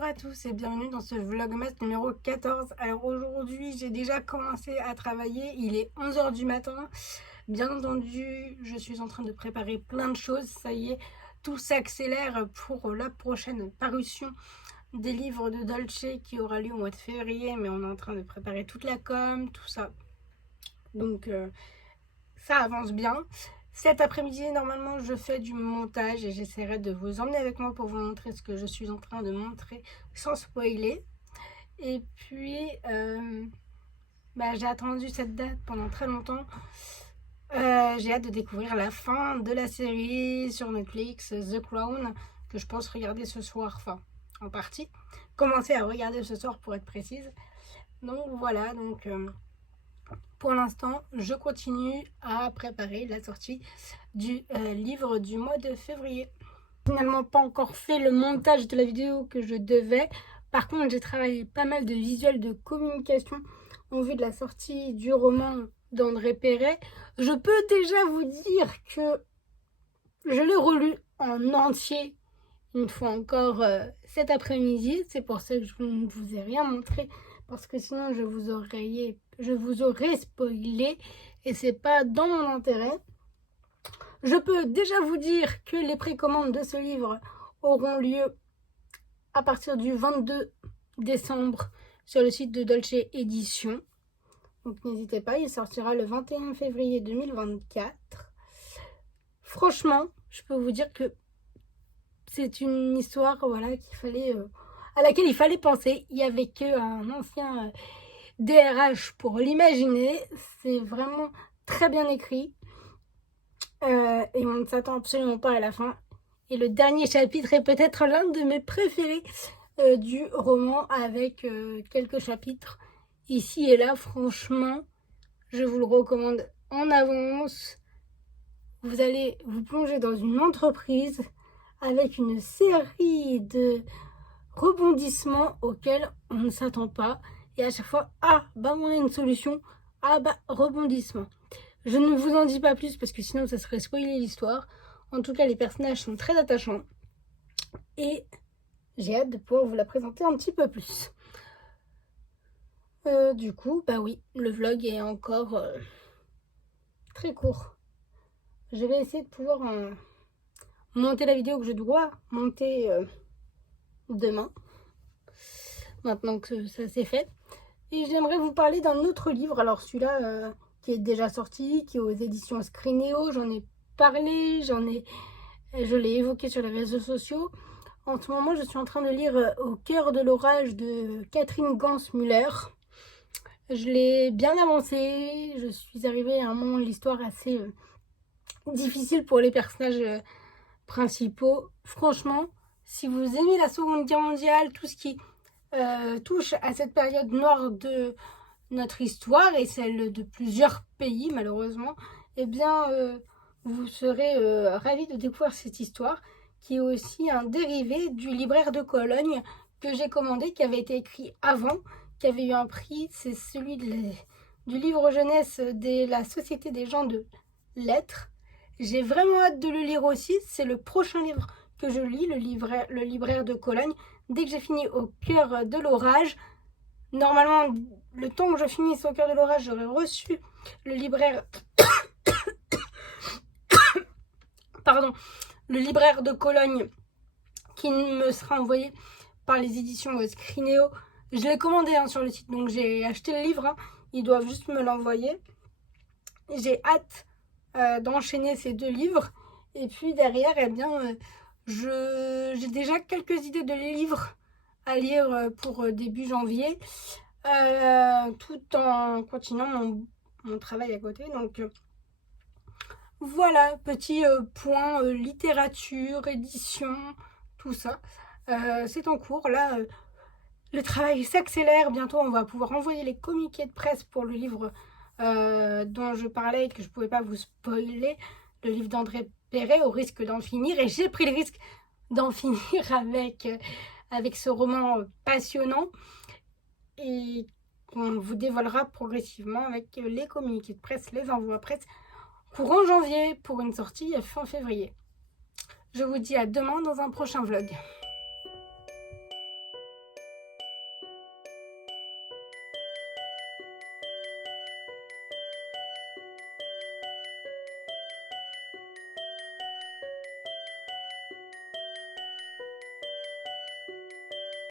Bonjour à tous et bienvenue dans ce vlogmas numéro 14. Alors aujourd'hui j'ai déjà commencé à travailler, il est 11 h du matin. Bien entendu je suis en train de préparer plein de choses, ça y est, tout s'accélère pour la prochaine parution des livres de Dolce qui aura lieu au mois de février. Mais on est en train de préparer toute la com, tout ça. Donc ça avance bien. Cet après-midi, normalement, je fais du montage et j'essaierai de vous emmener avec moi pour vous montrer ce que je suis en train de montrer sans spoiler. Et puis, j'ai attendu cette date pendant très longtemps. J'ai hâte de découvrir la fin de la série sur Netflix, The Crown, que je pense regarder ce soir, enfin, en partie. Commencer à regarder ce soir pour être précise. Donc voilà, pour l'instant, je continue à préparer la sortie du livre du mois de février. Finalement, pas encore fait le montage de la vidéo que je devais. Par contre, j'ai travaillé pas mal de visuels de communication en vue de la sortie du roman d'André Perret. Je peux déjà vous dire que je l'ai relu en entier une fois encore cet après-midi. C'est pour ça que je ne vous ai rien montré, parce que sinon je vous aurais spoilé et c'est pas dans mon intérêt. Je peux déjà vous dire que les précommandes de ce livre auront lieu à partir du 22 décembre sur le site de Dolce Édition. Donc n'hésitez pas, il sortira le 21 février 2024. Franchement, je peux vous dire que c'est une histoire à laquelle il fallait penser. Il n'y avait qu'un ancien DRH pour l'imaginer. C'est vraiment très bien écrit. Et on ne s'attend absolument pas à la fin. Et le dernier chapitre est peut-être l'un de mes préférés du roman, avec quelques chapitres ici et là. Franchement, je vous le recommande en avance. Vous allez vous plonger dans une entreprise avec une série de rebondissements auxquels on ne s'attend pas. Et à chaque fois, on a une solution. Rebondissement. Je ne vous en dis pas plus parce que sinon ça serait spoiler l'histoire. En tout cas, les personnages sont très attachants. Et j'ai hâte de pouvoir vous la présenter un petit peu plus. Du coup, oui, le vlog est encore très court. Je vais essayer de pouvoir monter la vidéo que je dois monter demain, maintenant que ça c'est fait. Et j'aimerais vous parler d'un autre livre. Alors celui-là qui est déjà sorti, qui est aux éditions Scrinéo. J'en ai parlé, je l'ai évoqué sur les réseaux sociaux. En ce moment, je suis en train de lire Au cœur de l'orage de Catherine Gans-Müller. Je l'ai bien avancé. Je suis arrivée à un moment de l'histoire assez difficile pour les personnages principaux. Franchement, si vous aimez la Seconde Guerre mondiale, tout ce qui touche à cette période noire de notre histoire et celle de plusieurs pays malheureusement, vous serez ravis de découvrir cette histoire, qui est aussi un dérivé du Libraire de Cologne que j'ai commandé, qui avait été écrit avant, qui avait eu un prix. C'est celui du livre jeunesse de la Société des gens de lettres. J'ai vraiment hâte de le lire aussi. C'est le prochain livre que je lis, le Libraire de Cologne. Dès que j'ai fini Au cœur de l'orage, normalement, le temps que je finisse Au cœur de l'orage, j'aurai reçu le libraire le libraire de Cologne, qui me sera envoyé par les éditions Scrinéo. Je l'ai commandé sur le site, donc j'ai acheté le livre. Ils doivent juste me l'envoyer. J'ai hâte d'enchaîner ces deux livres. Et puis derrière, j'ai déjà quelques idées de livres à lire pour début janvier, tout en continuant mon travail à côté. Donc voilà, petit point littérature, édition, tout ça. C'est en cours. Là, le travail s'accélère. Bientôt, on va pouvoir envoyer les communiqués de presse pour le livre dont je parlais et que je ne pouvais pas vous spoiler, le livre d'André Perret, Au risque d'en finir. Et j'ai pris le risque d'en finir avec ce roman passionnant, et qu'on vous dévoilera progressivement avec les communiqués de presse, les envois presse, courant janvier pour une sortie fin février. Je vous dis à demain dans un prochain vlog.